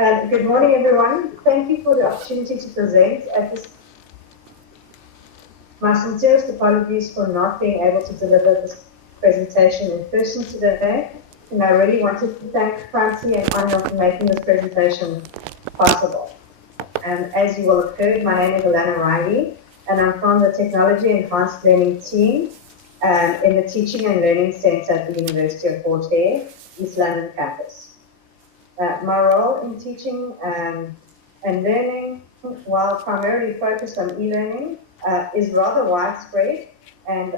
Good morning, everyone. Thank you for the opportunity to present at this. My sincerest apologies for not being able to deliver this presentation in person today. And I really want to thank Francie and Alanna for making this presentation possible. And as you will have heard, my name is Alanna Riley, and I'm from the Technology Enhanced Learning team in the Teaching and Learning Centre at the University of Hare, East London campus. My role in teaching and learning, while primarily focused on e-learning, is rather widespread, and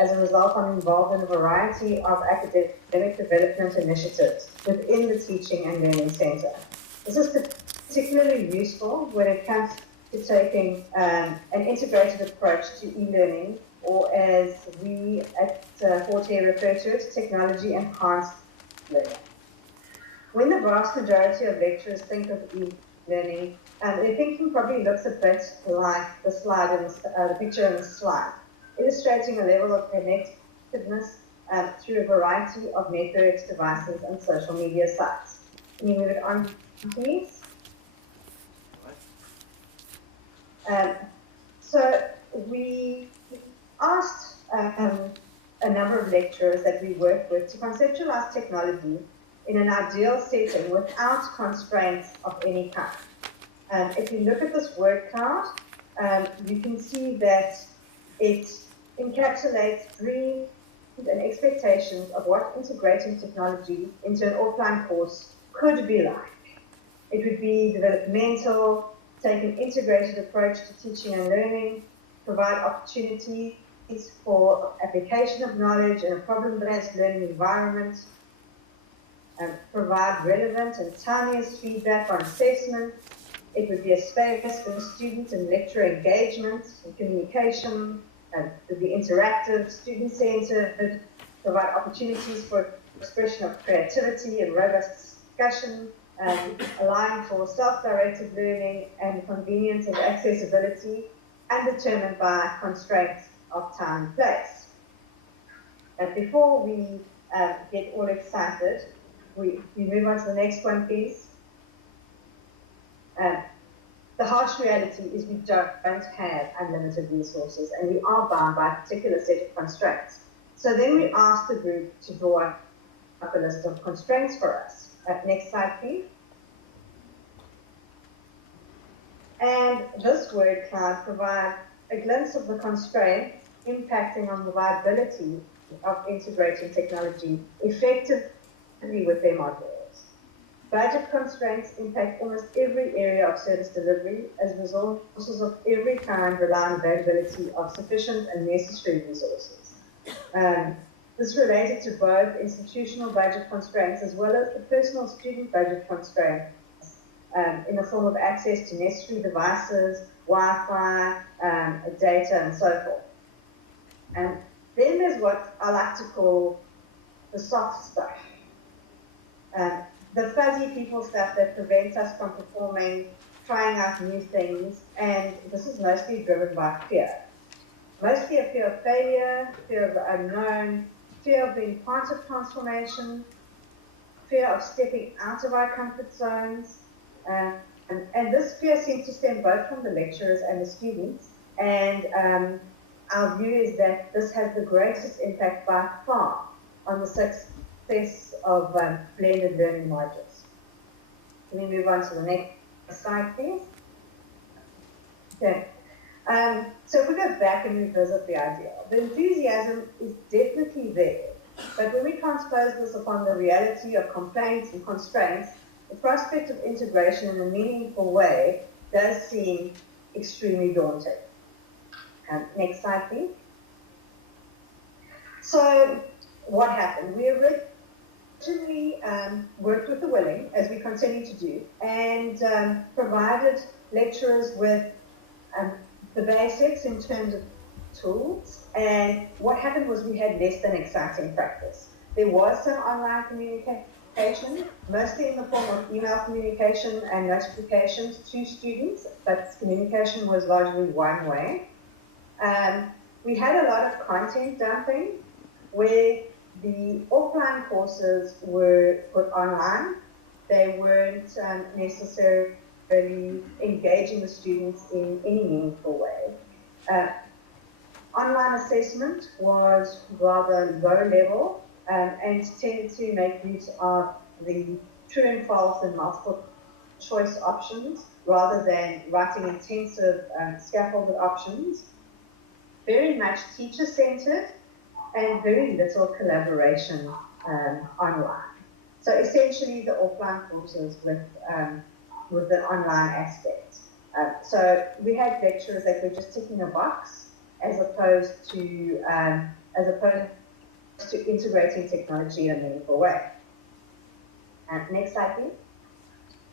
as a result, I'm involved in a variety of academic development initiatives within the Teaching and Learning Centre. This is particularly useful when it comes to taking an integrated approach to e-learning, or as we at Hare refer to it, technology enhanced learning. When the vast majority of lecturers think of e-learning, their thinking probably looks a bit like the slide in the picture in the slide, illustrating a level of connectedness through a variety of networks, devices, and social media sites. Can you move it on, please? So we asked a number of lecturers that we work with to conceptualize technology in an ideal setting without constraints of any kind. If you look at this word cloud, you can see that it encapsulates dreams and expectations of what integrating technology into an offline course could be like. It would be developmental, take an integrated approach to teaching and learning, provide opportunities for application of knowledge in a problem-based learning environment, provide relevant and timeous feedback on assessment. It would be a space for student and lecturer engagement and communication, and would be interactive, student-centered, provide opportunities for expression of creativity and robust discussion, allowing for self-directed learning and convenience and accessibility, undetermined by constraints of time and place. And before we get all excited, we move on to the next one, please. The harsh reality is we don't have unlimited resources, and we are bound by a particular set of constraints. So then we asked the group to draw up a list of constraints for us. Next slide, please. And this word cloud provides a glimpse of the constraints impacting on the viability of integrating technology effectively with their modules. Budget constraints impact almost every area of service delivery, as resources of every kind rely on availability of sufficient and necessary resources. This related to both institutional budget constraints as well as the personal student budget constraints in the form of access to necessary devices, Wi-Fi, data, and so forth. And then there's what I like to call the soft stuff. The fuzzy people stuff that prevents us from performing, trying out new things, and this is mostly driven by fear. Mostly a fear of failure, fear of the unknown, fear of being part of transformation, fear of stepping out of our comfort zones, and this fear seems to stem both from the lecturers and the students, and our view is that this has the greatest impact by far on the success of blended learning modules. Can we move on to the next slide, please? Okay. So if we go back and revisit the ideal, the enthusiasm is definitely there, but when we transpose this upon the reality of complaints and constraints, the prospect of integration in a meaningful way does seem extremely daunting. Next slide, please. So what happened? We originally worked with the willing, as we continue to do, and provided lecturers with the basics in terms of tools. And what happened was we had less than exciting practice. There was some online communication, mostly in the form of email communication and notifications to students, but communication was largely one way. We had a lot of content dumping where the offline courses were put online they weren't necessarily engaging the students in any meaningful way. Online assessment was rather low level and tended to make use of the true and false and multiple choice options rather than writing intensive scaffolded options. Very much teacher-centered and very little collaboration online. So essentially the offline courses with the online aspect. So we had lecturers that were just ticking a box as opposed to integrating technology in a meaningful way. Next slide, please.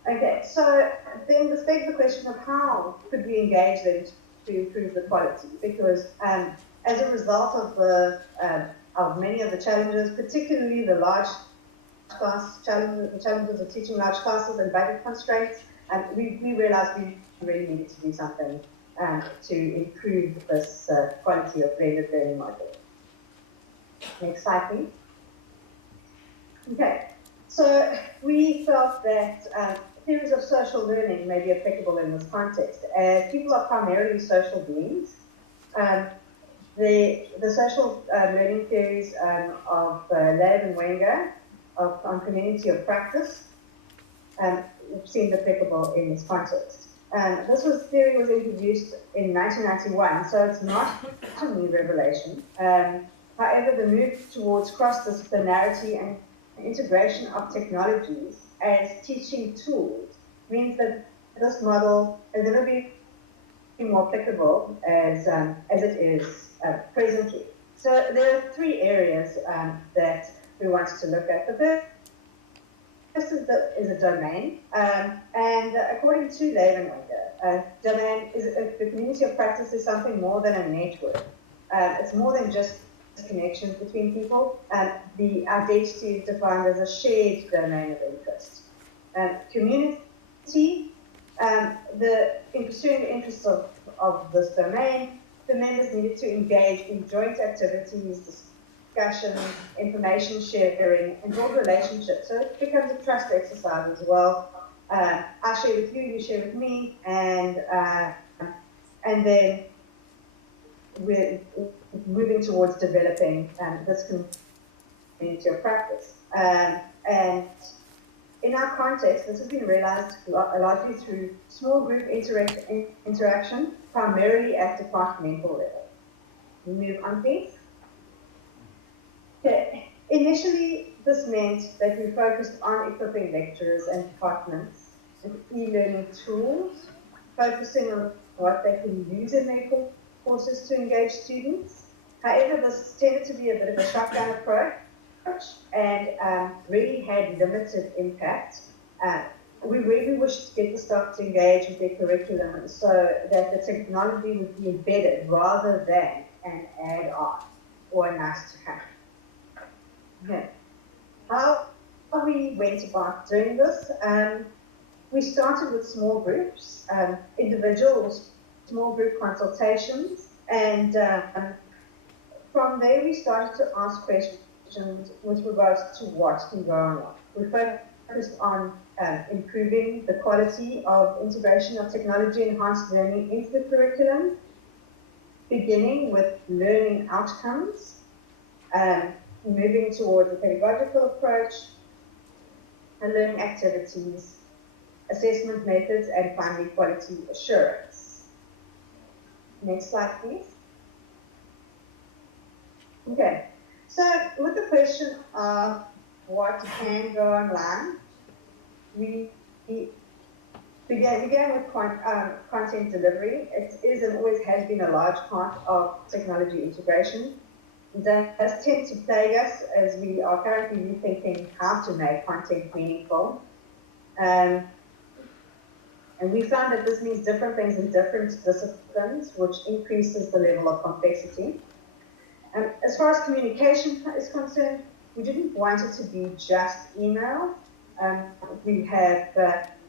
Okay, so then this begs the question of how could we engage them to improve the quality? Because as a result of many of the challenges, particularly the large class challenges, the challenges of teaching large classes and budget constraints, we realized we really needed to do something to improve this quality of blended learning model. Next slide, please. Okay, so we felt that theories of social learning may be applicable in this context. As people are primarily social beings, the social learning theories of Lab and Wenger on community of practice seemed applicable in this context. This theory was introduced in 1991, so it's not a new revelation. However, the move towards cross-disciplinarity and integration of technologies as teaching tools means that this model has never been more applicable as it is presently. So there are three areas that we wanted to look at. The first is a domain, and according to Levenwenger, domain is the community of practice is something more than a network. It's more than just connections between people. The identity is defined as a shared domain of interest. Community, in pursuing the interests of this domain, the members needed to engage in joint activities, discussion, information sharing, and build relationships. So it becomes a trust exercise as well. I share with you, you share with me, and then we're moving towards developing this community of practice. And in our context, this has been realized largely through small group interaction, primarily at departmental level. Move on, please. Okay. Initially, this meant that we focused on equipping lecturers and departments with e-learning tools, focusing on what they can use in their courses to engage students. However, this tended to be a bit of a shotgun approach and really had limited impact. We really wished to get the staff to engage with their curriculum so that the technology would be embedded rather than an add-on or a nice to have. Okay. How we went about doing this, we started with small groups, individual small group consultations, and from there we started to ask questions with regards to what can go on. We focused on improving the quality of integration of technology-enhanced learning into the curriculum, beginning with learning outcomes, moving towards a pedagogical approach, and learning activities, assessment methods, and finally quality assurance. Next slide, please. Okay, so with the question of what can go online, we began with content delivery. It is and always has been a large part of technology integration. That does tend to plague us as we are currently rethinking how to make content meaningful. And we found that this means different things in different disciplines, which increases the level of complexity. As far as communication is concerned, we didn't want it to be just email. We have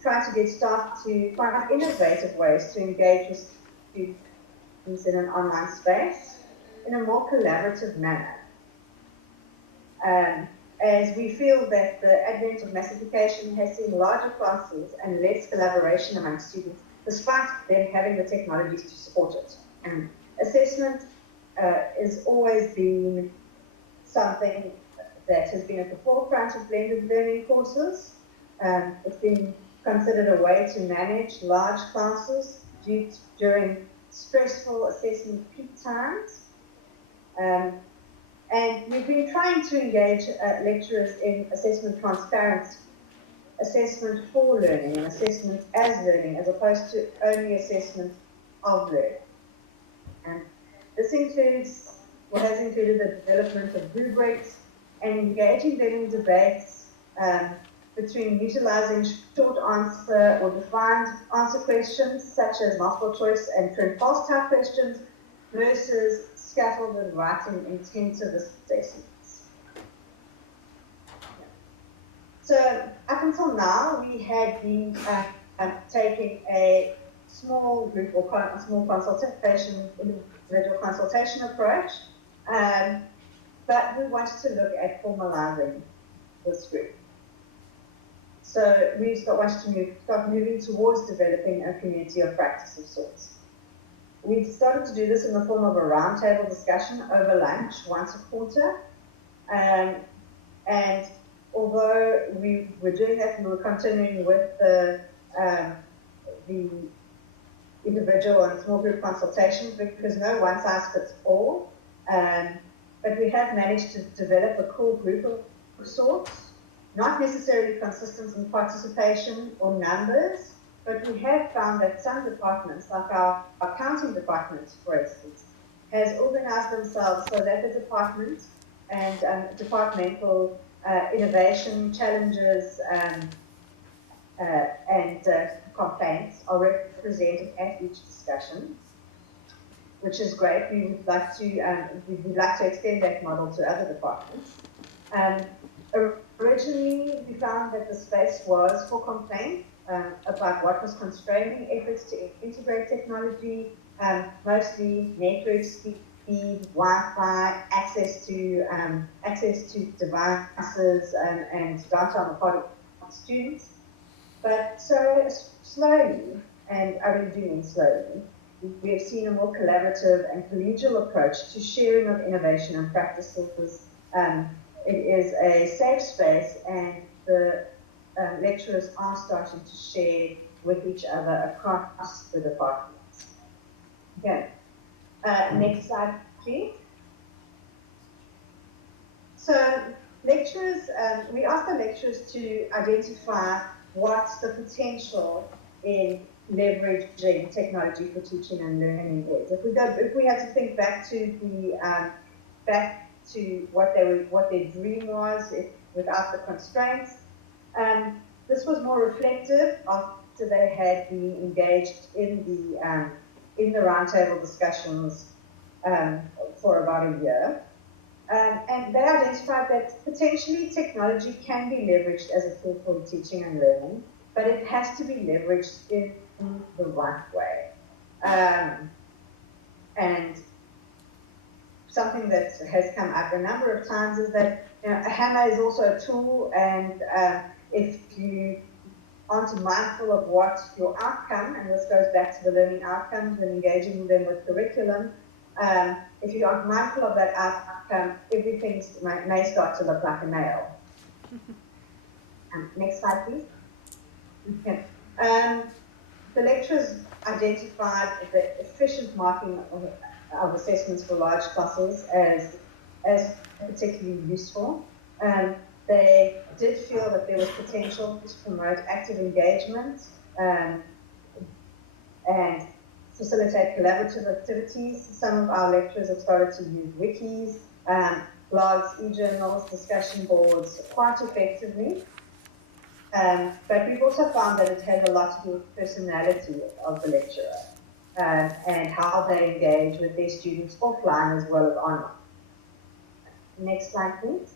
tried to get staff to find innovative ways to engage with students in an online space in a more collaborative manner. as we feel that the advent of massification has seen larger classes and less collaboration among students, despite them having the technologies to support it. And assessment has always been something that has been at the forefront of blended learning courses. It's been considered a way to manage large classes during stressful assessment peak times. And we've been trying to engage lecturers in assessment transparency, assessment for learning, and assessment as learning, as opposed to only assessment of learning. And this includes, or has included, the development of rubrics and engaging them in debates between utilizing short answer or defined answer questions, such as multiple choice and true and false type questions, versus scaffolded writing intensive assessments. So up until now, we had been taking a small group or a small consultation, individual consultation approach, but we wanted to look at formalizing this group. So we wanted to start moving towards developing a community of practice of sorts. We started to do this in the form of a roundtable discussion over lunch once a quarter. And although we were doing that, we were continuing with the individual and small group consultations because no one size fits all. But we have managed to develop a core group of sorts, not necessarily consistent in participation or numbers, but we have found that some departments, like our accounting department, for instance, has organized themselves so that the department and departmental innovation challenges and complaints are represented at each discussion, which is great. We would like to extend that model to other departments. Originally, we found that the space was for complaints about what was constraining efforts to integrate technology, mostly network speed, Wi-Fi, access to devices, and data on the part of students. But so slowly, and I really do mean slowly, we have seen a more collaborative and collegial approach to sharing of innovation and practices. It is a safe space, and the lecturers are starting to share with each other across the departments. Okay. Next slide, please. So lecturers, we asked the lecturers to identify what the potential in leveraging technology for teaching and learning is. If we had to think back to what their dream was, without the constraints, this was more reflective after they had been engaged in the roundtable discussions for about a year. And they identified that potentially technology can be leveraged as a tool for teaching and learning, but it has to be leveraged in the right way. And something that has come up a number of times is that a hammer is also a tool, and if you aren't mindful of what your outcome, and this goes back to the learning outcomes and engaging them with curriculum, if you aren't mindful of that outcome, everything may start to look like a nail. Next slide, please. Okay. The lecturers identified the efficient marking of assessments for large classes as particularly useful. They did feel that there was potential to promote active engagement and facilitate collaborative activities. Some of our lecturers have started to use wikis, blogs, e-journals, discussion boards quite effectively. But we've also found that it has a lot to do with the personality of the lecturer and how they engage with their students offline as well as online. Next slide, please.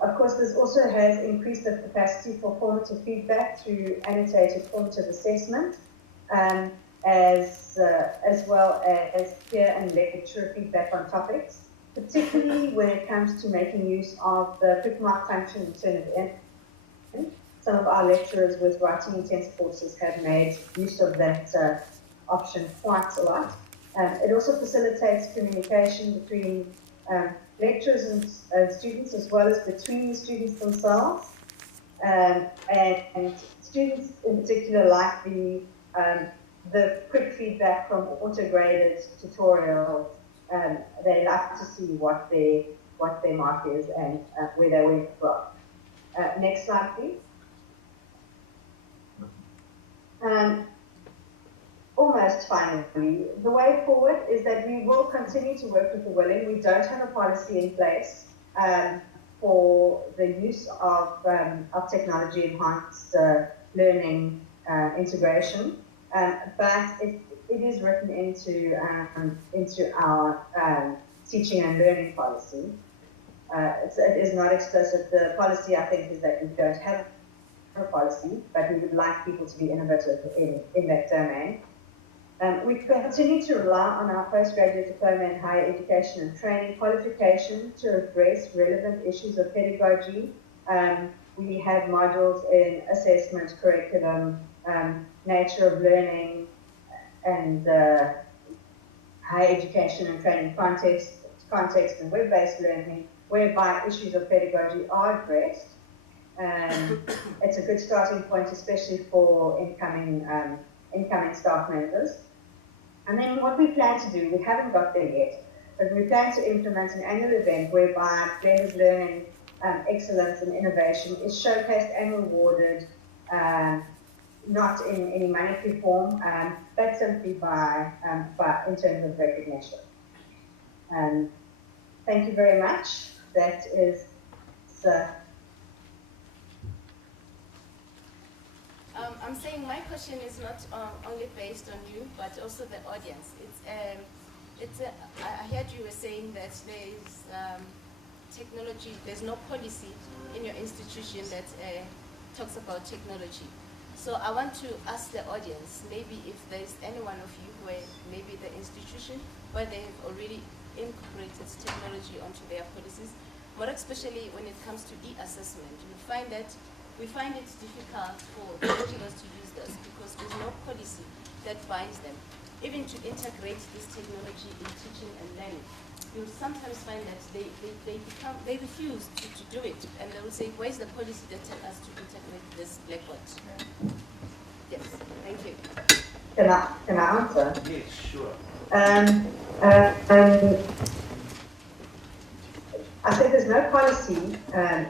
Of course, this also has increased the capacity for formative feedback through annotated formative assessment, as well as peer and lecturer feedback on topics. particularly when it comes to making use of the quick mark function in turn of end. Some of our lecturers with writing intensive courses have made use of that option quite a lot. It also facilitates communication between lecturers and students, as well as between the students themselves. And students in particular like the quick feedback from auto-graded tutorials. They like to see what their mark is and where they went from. Next slide, please. Almost finally, the way forward is that we will continue to work with the willing. We don't have a policy in place for the use of technology-enhanced learning integration, but it is written into our teaching and learning policy. It is not explicit. The policy, I think, is that we don't have a policy, but we would like people to be innovative in that domain. We continue to rely on our postgraduate diploma in higher education and training qualification to address relevant issues of pedagogy. We have modules in assessment, curriculum, nature of learning, and higher education and training context and web-based learning, whereby issues of pedagogy are addressed. It's a good starting point, especially for incoming staff members. And then what we plan to do, we haven't got there yet, but we plan to implement an annual event whereby blended learning excellence and innovation is showcased and rewarded, not in any monetary form, but simply by in terms of recognition. Thank you very much. That is I'm saying my question is not only based on you, but also the audience. I heard you were saying that there is technology, there's no policy in your institution that talks about technology. So I want to ask the audience, maybe if there's any one of you where maybe the institution where they have already incorporated technology onto their policies, more especially when it comes to e-assessment, we find it difficult for the lecturers to use this because there's no policy that binds them. Even to integrate this technology in teaching and learning, you'll sometimes find that they refuse to do it, and they will say, where's the policy that tells us to integrate this blackboard? Yes, thank you. Can I answer? Yes, sure. I think there's no policy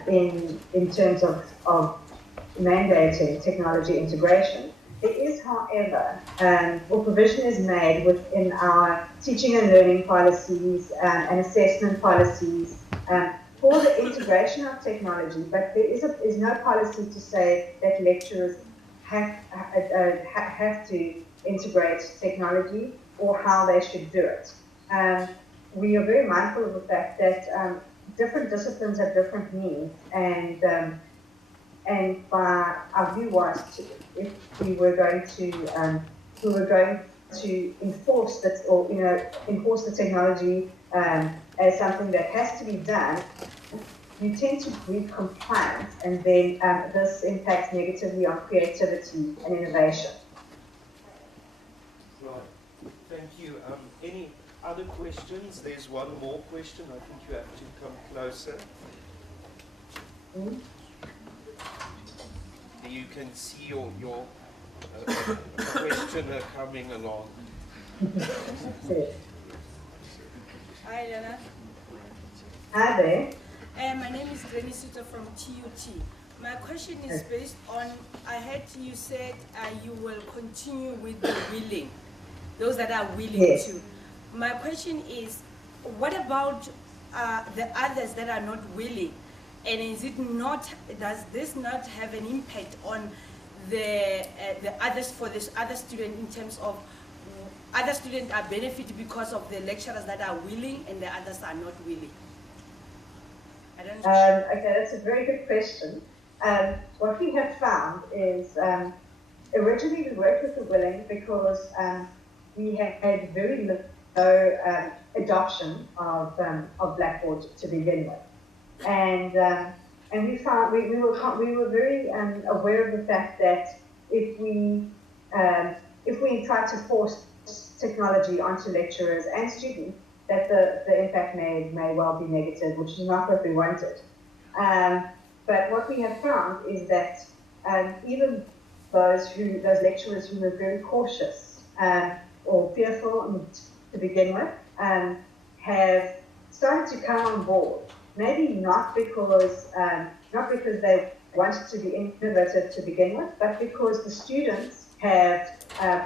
in terms of mandating technology integration. There is, however, provision is made within our teaching and learning policies and assessment policies for the integration of technology, but there is no policy to say that lecturers have to integrate technology or how they should do it. We are very mindful of the fact that different disciplines have different needs, and by our view was if we were going to enforce that, or enforce the technology as something that has to be done, you tend to breed compliance, and then this impacts negatively on creativity and innovation. Right. Thank you. Any other questions? There's one more question. I think you have to come closer. You can see your questioner coming along. Hi, Alanna. Hi there. My name is Granny Suter from TUT. My question is based on, I heard you said you will continue with the willing, those that are willing Yes. to. My question is, what about the others that are not willing? And does this not have an impact on the others, for this other student, in terms of other students are benefited because of the lecturers that are willing and the others are not willing? I don't know. Okay, that's a very good question. What we have found is originally we worked with the willing because we had very low adoption of Blackboard to begin with. And we found we were very aware of the fact that if we try to force technology onto lecturers and students, that the impact may well be negative, which is not what we wanted. But what we have found is that even those lecturers who were very cautious or fearful to begin with have started to come on board. Maybe not because they wanted to be innovative to begin with, but because the students have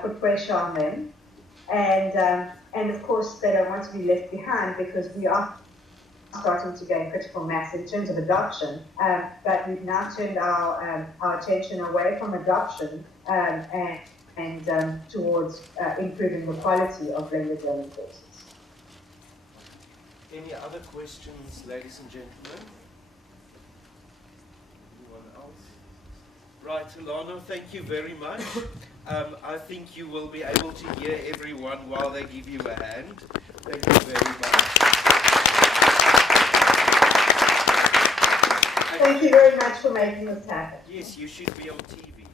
put pressure on them, and of course they don't want to be left behind because we are starting to gain critical mass in terms of adoption, but we've now turned our attention away from adoption and towards improving the quality of blended learning courses. Any other questions, ladies and gentlemen? Anyone else? Right, Alanna, thank you very much. I think you will be able to hear everyone while they give you a hand. Thank you very much. Thank you very much for making this happen. Yes, you should be on TV.